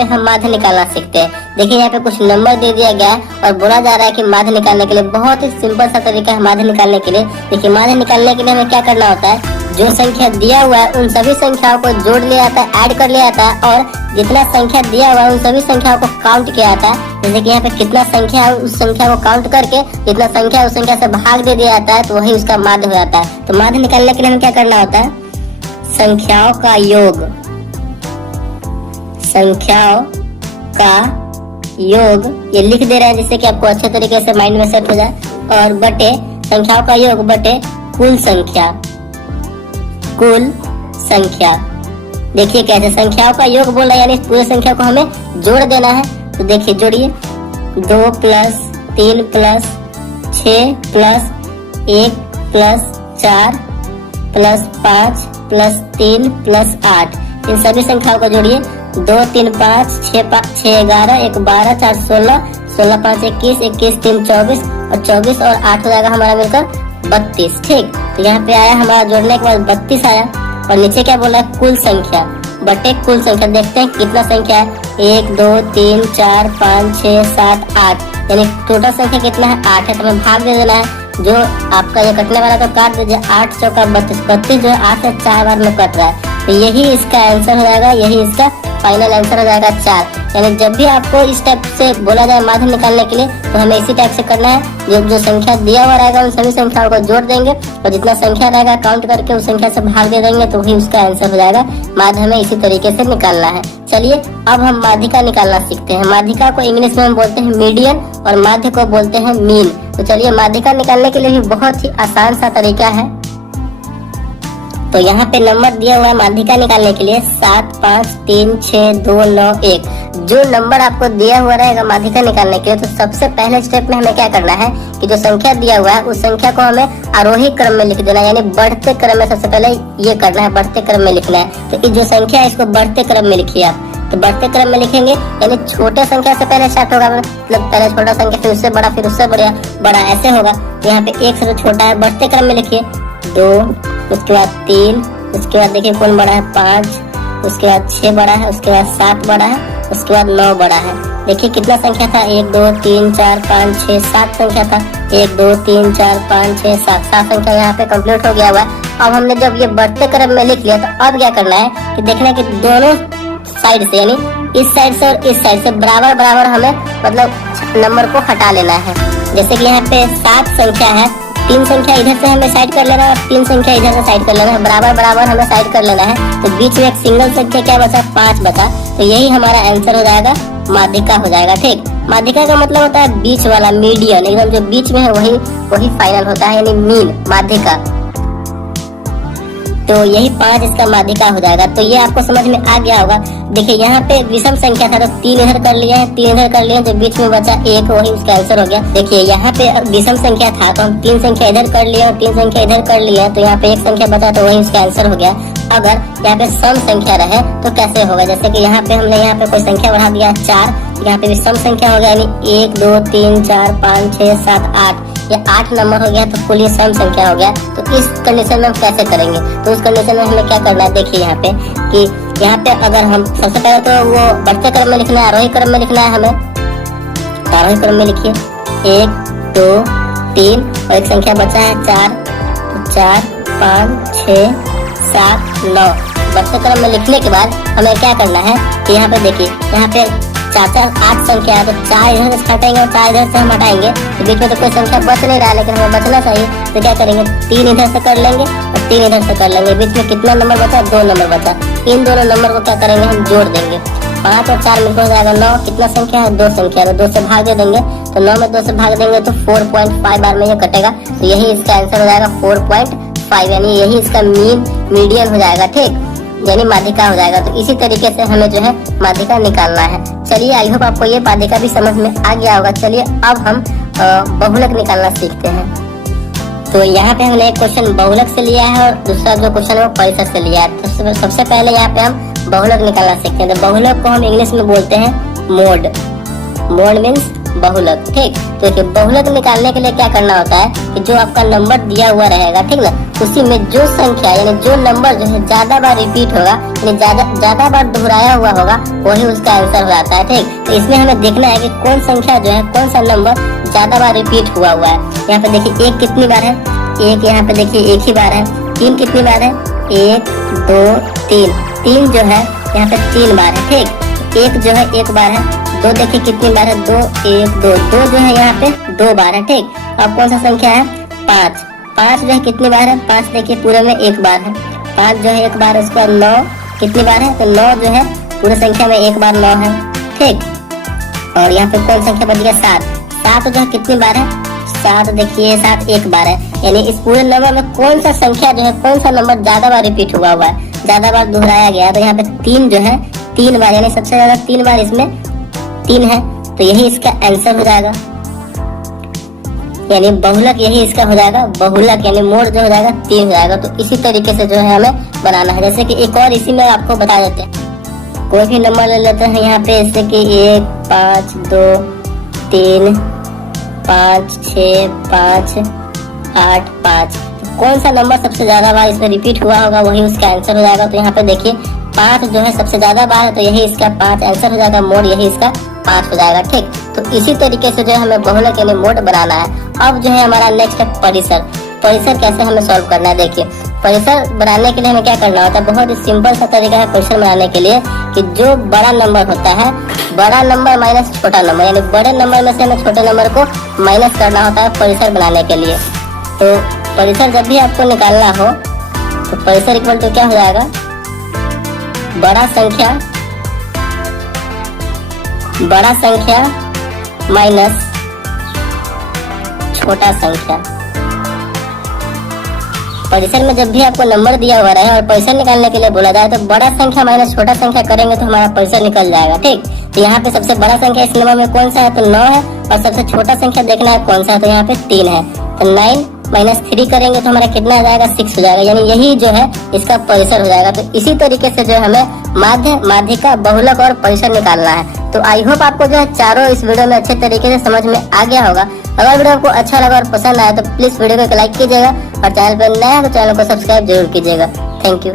पे हम माध्य निकालना सीखते हैं। देखिए यहाँ पे कुछ नंबर दे दिया गया है और बोला जा रहा है कि माध्य निकालने के लिए बहुत ही सिंपल सा तरीका है माध्य निकालने के लिए। देखिए माध्य निकालने के लिए हमें क्या करना होता है, जो संख्या दिया हुआ है उन सभी संख्याओं को जोड़ लिया जाता है, ऐड कर लिया जाता है और जितना संख्या दिया हुआ है उन सभी संख्याओं को काउंट किया जाता है। जैसे कि यहाँ पे कितना संख्या है उस संख्या को काउंट करके जितना संख्या है उस संख्या से भाग दे दिया जाता है, तो वही उसका माध्य हो जाता है। तो माध्य निकालने के लिए हमें क्या करना होता है, संख्याओं का योग, संख्याओं का योग ये लिख दे रहे हैं जिससे कि आपको अच्छे तरीके से माइंड में सेट हो जाए, और बटे संख्याओं का योग बटे कुल संख्या, कुल संख्या। देखिए कैसे संख्याओं का योग बोल रहा है, यानी पूरी संख्या को हमें जोड़ देना है। तो देखिए जोड़िए, 2 plus 3 plus 6 plus 1 plus 4 plus 5 plus 3 plus 8, इन सभी संख्याओं को जोड़िए। 2 3 5 6 11 1 12 4 16 16 5 21 21 3 24 और 24 और 8 हो जाएगा हमारा मिलकर 32। ठीक, तो यहाँ पे आया हमारा जोड़ने के बाद 32 आया। और नीचे क्या बोला है, कुल संख्या बटे कुल संख्या। देखते हैं कितना संख्या है, 1 2 3 4 5 6 7 8, यानी टोटल संख्या कितना है, 8 है। तो हमें भाग दे देना है, जो आपका ये कटने वाला तो काट दीजिए, 8 चौका 32, 32 जो है 8 से 4 बार में कट रहा है, तो यही इसका आंसर हो जाएगा, यही इसका फाइनल आंसर हो जाएगा 4। यानी जब भी आपको इस टाइप से बोला जाए माध्य निकालने के लिए तो हमें इसी टाइप से करना है। जो संख्या दिया हुआ रहेगा उन सभी संख्याओं को जोड़ देंगे और जितना संख्या रहेगा काउंट करके उस संख्या से भाग दे देंगे, तो वही उसका आंसर हो जाएगा। माध्य हमें इसी तरीके से निकालना है। चलिए अब हम माध्यिका निकालना सीखते हैं। माध्यिका को इंग्लिश में हम बोलते हैं मीडियन और माध्य को बोलते हैं मीन। तो चलिए माध्यिका निकालने के लिए भी बहुत ही आसान सा तरीका है। तो यहाँ पे नंबर दिया हुआ है माध्यिका निकालने के लिए 7 5 3 6 2 9 1। जो नंबर आपको दिया हुआ रहेगा माध्यिका निकालने के लिए, तो सबसे पहले स्टेप में हमें क्या करना है कि जो संख्या दिया हुआ है उस संख्या को हमें आरोही क्रम में लिख देना है, यानी बढ़ते क्रम में सबसे पहले ये करना है, बढ़ते क्रम में लिखना है। तो जो संख्या है इसको बढ़ते क्रम में लिखिए आप। तो बढ़ते क्रम में लिखेंगे यानी छोटे संख्या से पहले स्टार्ट होगा, मतलब पहले छोटा संख्या फिर उससे बड़ा फिर उससे बड़ा ऐसे होगा। यहाँ पे 1 से छोटा है, बढ़ते क्रम में लिखिए 2, उसके बाद 3, उसके बाद देखिए कौन बड़ा है 5, उसके बाद 6 बड़ा है, उसके बाद 7 बड़ा है, उसके बाद 9 बड़ा है। देखिए कितना संख्या था, 1 2 3 4 5 6 7 संख्या था, 1 2 3 4 5 6 7 संख्या यहाँ पे कंप्लीट हो गया हुआ है। अब हमने जब ये बढ़ते क्रम में लिख लिया तो अब क्या करना है कि देखना है कि दोनों साइड से, यानी इस साइड से और इस साइड से बराबर बराबर हमें मतलब नंबर को हटा लेना है। जैसे कि यहाँ पे 7 संख्या है, 3 संख्या इधर से हमें साइड कर लेना है और 3 संख्या इधर से साइड कर लेना है, बराबर बराबर हमें साइड कर लेना है। तो बीच में एक सिंगल संख्या क्या बचा, 5 बचा, तो यही हमारा आंसर हो जाएगा, माध्यिका हो जाएगा। ठीक, माध्यिका का मतलब होता है बीच वाला, मीडियन, एकदम जो बीच में है वही फाइनल होता है, यानी मीन, माध्यिका। तो यही 5 इसका माध्यिका हो जाएगा। तो ये आपको समझ में आ गया होगा। देखिए यहाँ पे विषम संख्या था तो 3 इधर कर लिए हैं, 3 इधर कर लिए, जो बीच में बचा 1 वही उसका आंसर हो गया। देखिए यहाँ पे विषम संख्या था तो हम 3 संख्या इधर कर लिए और 3 संख्या इधर कर लिए, तो यहाँ पे 1 संख्या बचा तो वही उसका आंसर हो गया। अगर यहाँ पे सम संख्या रहे तो कैसे होगा, जैसे कि यहाँ पे हमने यहाँ पे कोई संख्या बढ़ा दिया 4, यहाँ पे भी सम संख्या हो गया, यानी 1 2 3 4 5 6 7 8, ये 8 नंबर हो गया, तो कुल ये सम संख्या हो गया। तो इस कंडीशन में हम कैसे करेंगे, तो उस कंडीशन में हमें क्या करना है, देखिए यहाँ पे कि यहाँ पे अगर हम सबसे पहले तो वो बढ़ते क्रम में लिखना है, आरोही क्रम में लिखना है हमें। तो आरोही क्रम में लिखिए 1 2 3 और एक संख्या बचा है 4, तो 4 5 6 7 9। बढ़ते क्रम में लिखने के बाद हमें क्या करना है कि यहाँ पे देखिए यहाँ पे 4 8 संख्या है, तो 4 इधर से हटाएंगे और 4 इधर से हम हटाएंगे, तो बीच में तो कोई संख्या बच नहीं रहा, लेकिन हमें बचना चाहिए। तो क्या करेंगे, 3 इधर से कर लेंगे और 3 इधर से कर लेंगे, बीच में कितना नंबर बचा, 2 नंबर बचा। इन दोनों नंबर को क्या करेंगे, हम जोड़ देंगे, 5 और 4 मिलकर हो जाएगा 9। कितना संख्या है, 2 संख्या है, तो 2 से भाग दे देंगे, तो 9 में 2 से भाग देंगे तो 4.5 बार में ये कटेगा, तो यही इसका आंसर हो जाएगा 4.5, यानी यही इसका मीडियन हो जाएगा। ठीक, यानी माध्यिका हो जाएगा। तो इसी तरीके से हमें जो है माध्यिका निकालना है। चलिए आई होप आपको ये माध्यिका भी समझ में आ गया होगा। चलिए अब हम बहुलक निकालना सीखते हैं। तो यहाँ पे हमने एक क्वेश्चन बहुलक से लिया है और दूसरा जो क्वेश्चन है वो परिसर से लिया है। तो सबसे पहले यहाँ पे हम बहुलक निकालना सीखते हैं। तो बहुलक को हम इंग्लिश में बोलते हैं मोड। मोड मीन्स बहुलक। ठीक, तो देखिए बहुलक निकालने के लिए क्या करना होता है कि जो आपका नंबर दिया हुआ रहेगा, ठीक ना, उसी में जो संख्या यानी जो नंबर जो है ज्यादा बार रिपीट होगा यानी ज्यादा बार दोहराया हुआ होगा वही उसका आंसर हो जाता है। ठीक, तो इसमें हमें देखना है कि कौन संख्या जो है, कौन सा नंबर ज्यादा बार रिपीट हुआ है। यहाँ पे देखिए एक कितनी बार है, एक यहाँ पे देखिए एक ही बार है। तीन कितनी बार है, एक दो तीन, तीन जो है यहाँ पे 3 बार है। ठीक, एक जो है 1 बार है। दो देखिए कितनी बार है, 2 1 2, दो जो है यहाँ पे 2 बार है। ठीक, अब कौन सा संख्या है, 5, 5 जो है कितनी बार है, 5 देखिए पूरे में 1 बार है। 5 जो है 1 बार, उसके बाद 9 कितनी बार है, तो 9 जो है पूरे संख्या में 1 बार 9 है। ठीक, और यहाँ पे कौन संख्या बच गया, 7, 7 जो है कितनी बार है, 7 देखिए 7 1 बार है। यानी इस पूरे नंबर में कौन सा संख्या जो है, कौन सा नंबर ज्यादा बार रिपीट हुआ है, ज्यादा बार दोहराया गया है, तो यहाँ पे 3 जो है 3 बार, यानी सबसे ज्यादा 3 बार इसमें 3 है, तो यही इसका आंसर हो जाएगा। यानी बहुलक यही इसका हो जाएगा, बहुलक यानी मोड जो हो जाएगा 3 हो जाएगा। तो इसी तरीके से जो है हमें बनाना है। जैसे कि एक और इसी में आपको बता देते हैं, कोई भी नंबर ले लेते हैं यहाँ पे, जैसे कि 1 5 2 3 5 6 5 8 5, कौन सा नंबर सबसे ज्यादा बार इसमें रिपीट हुआ होगा वही उसका आंसर हो जाएगा। तो यहाँ पे देखिए 5 जो है सबसे ज्यादा बार है, तो यही इसका 5 आंसर हो जाएगा, मोड यही इसका 5 हो जाएगा। ठीक, तो इसी तरीके से जो है हमें बहुलक यानी मोड बनाना है। अब जो है हमारा नेक्स्ट है परिसर। परिसर कैसे हमें सॉल्व करना है, देखिए परिसर बनाने के लिए हमें क्या करना होता है, बहुत ही सिंपल सा तरीका है परिसर बनाने के लिए, कि जो बड़ा नंबर होता है, बड़ा नंबर माइनस छोटा नंबर, यानी बड़े नंबर में से हमें छोटे नंबर को माइनस करना होता है परिसर बनाने के लिए। तो परिसर जब भी आपको निकालना हो तो परिसर इक्वल टू क्या हो जाएगा, बड़ा संख्या माइनस छोटा संख्या। परिसर में जब भी आपको नंबर दिया हुआ रहे और परिसर निकालने के लिए बोला जाए तो बड़ा संख्या माइनस छोटा संख्या करेंगे तो हमारा परिसर निकल जाएगा। ठीक, तो यहाँ पे सबसे बड़ा संख्या इस नंबर में कौन सा है, तो 9 है, और सबसे छोटा संख्या देखना है कौन सा है, तो यहाँ पे 3 है। तो 9 माइनस 3 करेंगे तो हमारा कितना आ जाएगा, 6 हो जाएगा, यानी यही जो है इसका परिसर हो जाएगा। तो इसी तरीके से जो है हमें माध्य, माध्यिका, बहुलक और परिसर निकालना है। तो आई होप आपको जो है चारों इस वीडियो में अच्छे तरीके से समझ में आ गया होगा। अगर वीडियो आपको अच्छा लगा और पसंद आया तो प्लीज वीडियो को लाइक कीजिएगा, और चैनल पर नया है तो चैनल को सब्सक्राइब जरूर कीजिएगा। Thank you.